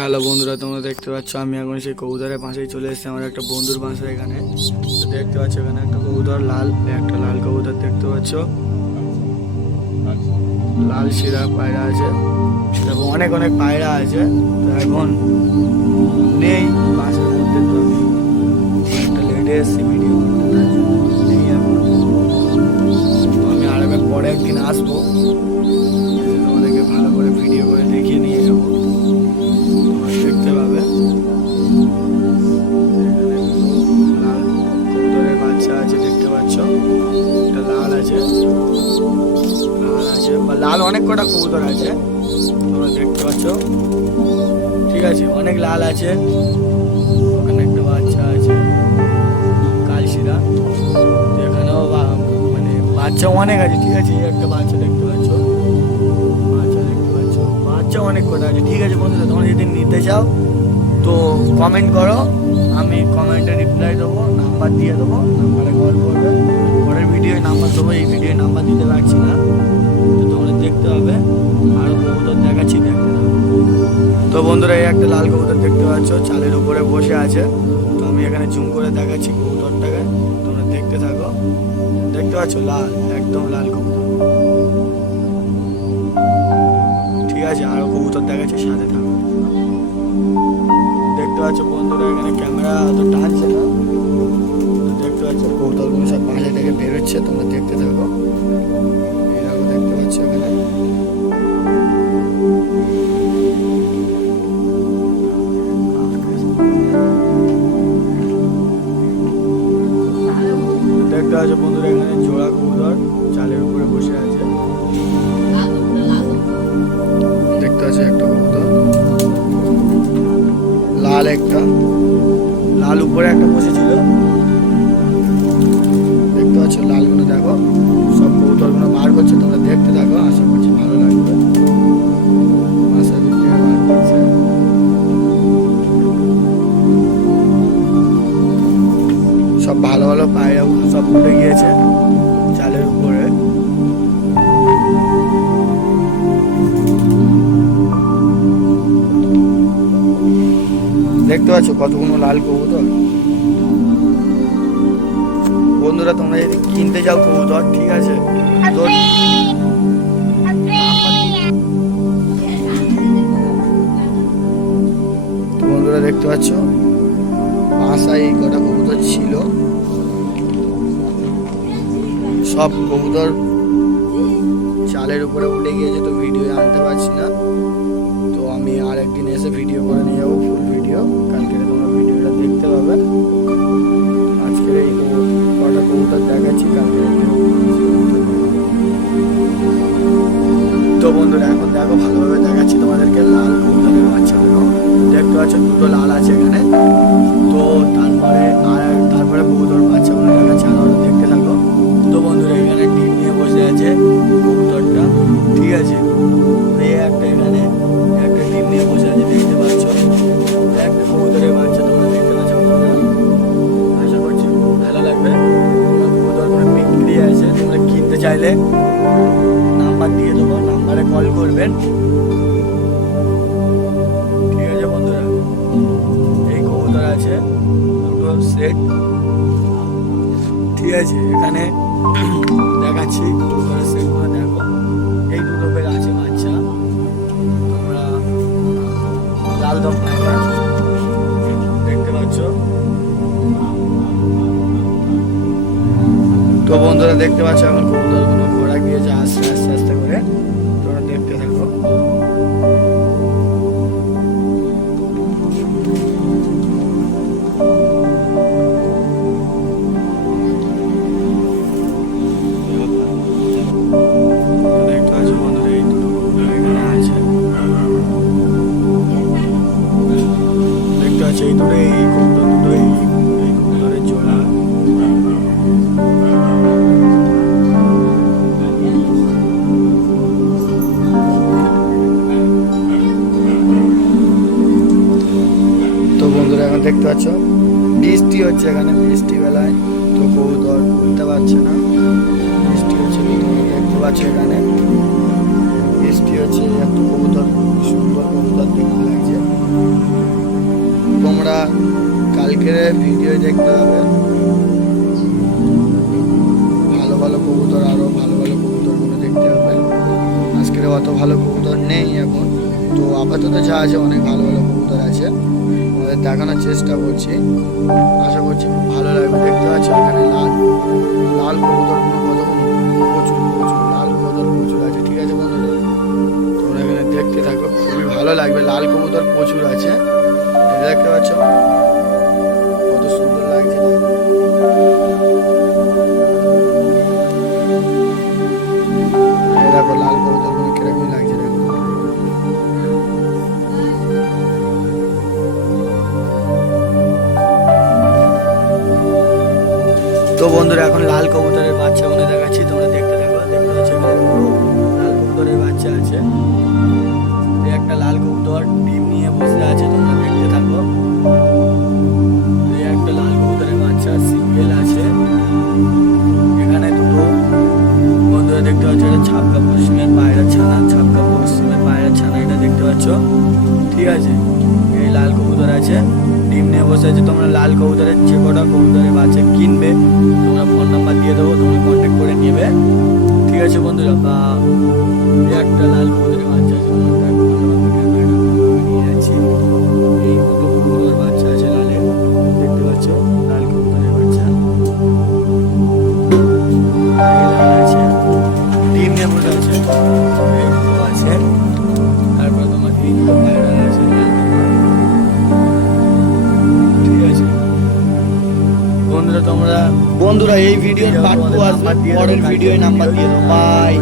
Hello বন্ধুরা, তোমরা দেখতে পাচ্ছ আমি এখন সেই কবুতরের পাশেই চলে এসেছি, আমার একটা বন্ধুর বাসা এখানে। দেখতে পাচ্ছ এখানে একটা কবুতর লাল, একটা লাল কবুতর দেখতে পাচ্ছ। লাল শিরা পায়রা আছে এবং অনেক অনেক পায়রা আছে, তো এখন নেই বাসের মধ্যে, তো একটা লেটে এসেছি ভিডিও নেই এখন। আমি আর পরে একদিন আসব, তোমাদেরকে ভালো করে ভিডিও করে দেখিয়ে লাল অনেক কটা কবুতর আছে। তোমরা দেখতে পাচ্ছ। ঠিক আছে, অনেক লাল আছে। ওখানে একটা বাচ্চা আছে, কালশিরা। এখানেও মানে বাচ্চা অনেক আছে, ঠিক আছে একটা বাচ্চা দেখতে পাচ্ছ। বাচ্চা দেখতে পাচ্ছ। বাচ্চা অনেক কটা আছে। ঠিক আছে বন্ধুরা, তোমরা যদি নিতে চাও, তো কমেন্ট করো। আমি কমেন্টে রিপ্লাই দেবো নাম্বার দিয়ে দেবো নাম্বারে কল করবে। পরের ভিডিওয় নাম্বার দেবো, এই ভিডিওয় নাম্বার দিতে পারছি না। তো তোমরা দেখতে হবে। আরও কবুতর দেখাচ্ছি দেখতে। তো বন্ধুরা, এই একটা লাল কবুতর দেখতে পাচ্ছ, চালের উপরে বসে আছে। তো আমি এখানে জুম করে দেখাচ্ছি কবুতরটাকে। তোমরা দেখতে থাকো। দেখতে পাচ্ছ? লাল, একদম লাল কবুতর। ঠিক আছে, আরও কবুতর দেখাচ্ছে, সাথে থাকো। দেখতে পাচ্ছ বন্ধুরা, এখানে ক্যামেরা অত টানছে না। তো দেখতে পাচ্ছ কবুতরগুলো সব বাসা থেকে বেরোচ্ছে, তোমরা দেখতে থাকো। দেখতে পাচ্ছি এখানে পাচ্ছ কতগুলো লাল কবুতর? বন্ধুরা, তোমরা যদি কিনতে যাও কবুতর, ঠিক আছে? বন্ধুরা, দেখতে পাচ্ছ? বাসায় এই কটা কবুতর ছিল। সব কবুতর চালের উপরে উঠে গিয়েছে, তো ভিডিও আনতে পারছি না। আমি আর একদিন এসে ভিডিও করে নিয়ে যাব ফুল ভিডিও কালকে তোমরা ভিডিওটা দেখতে পাবে। আজকের এই কটা কবুতর দেখাচ্ছি, কালকে তো বন্ধুরা, এখন দেখো, ভালোভাবে দেখাচ্ছি তোমাদেরকে লাল কবুতরের বাচ্চাগুলো। দেখতে পাচ্ছ, দুটো লাল আছে এখানে। তো তারপরে আর তারপরে কবুতর বাচ্চাগুলো দেখাচ্ছি, আরও দেখতে থাকো। তো বন্ধুরা, এখানে ডিম নিয়ে বসে আছে কবুতরটা। ঠিক আছে? কল করবেন। ঠিক আছে বন্ধুরা? এই কবুতর আছে সেট ঠিক আছে, এখানে দেখাচ্ছি দেখো। এই দুটো বের আছে বাচ্চা। তোমরা লাল দম দেখতে পাচ্ছ। তো বন্ধুরা, দেখতে পাচ্ছ এখন কবুতরগুলো ঘোরা গিয়েছে আস্তে আস্তে আস্তে করে। এখন দেখতে পাচ্ছ। বৃষ্টি হচ্ছে এখানে বৃষ্টি বেলায় তো কবুতর উঠতে পারছে না। বৃষ্টি হচ্ছে দেখতে পাচ্ছ এখানে। বৃষ্টি হচ্ছে কবুতর খুব সুন্দর কবুতর দেখতে লাগছে। তোমরা কালকের ভিডিও দেখতে হবে ভালো ভালো কবুতর আরও ভালো ভালো কবুতরগুলো দেখতে হবে আজকের অত ভালো কবুতর নেই এখন। তো আপাতত যা আছে, অনেক ভালো ভালো কবুতর আছে। আমাদের দেখানোর চেষ্টা করছি। আশা করছি খুব ভালো লাগবে। দেখতে পাচ্ছি এখানে লাল লাল কবুতরগুলো কতগুলো প্রচুর প্রচুর, লাল কবুতর প্রচুর আছে। ঠিক আছে বন্ধুরা, তোমরা এখানে দেখতে থাকো। খুবই ভালো লাগবে। লাল কবুতর প্রচুর আছে। দেখতে পাচ্ছ? বন্ধুরা, এখন লাল কবুতরের বাচ্চা মনে দেখাচ্ছি। তোমরা দেখতে থাকো দেখতে দুটো লাল কবুতরের বাচ্চা আছে। একটা লাল কবুতর ডিম নিয়ে বসে আছে তোমরা আছে তোমরা লাল কবুতরের যে কটা কবুতরের বাচ্চা কিনবে। তোমরা ফোন নাম্বার দিয়ে দেবো, তুমি কন্ট্যাক্ট করে নেবে। ঠিক আছে বন্ধুরা, বা একটা লাল কবুতরের বাচ্চা আছে বন্ধুরা এই ভিডিওর পার্ট টু আসবে। পরের ভিডিওয় নাম্বার দিয়ে দেবো। বাই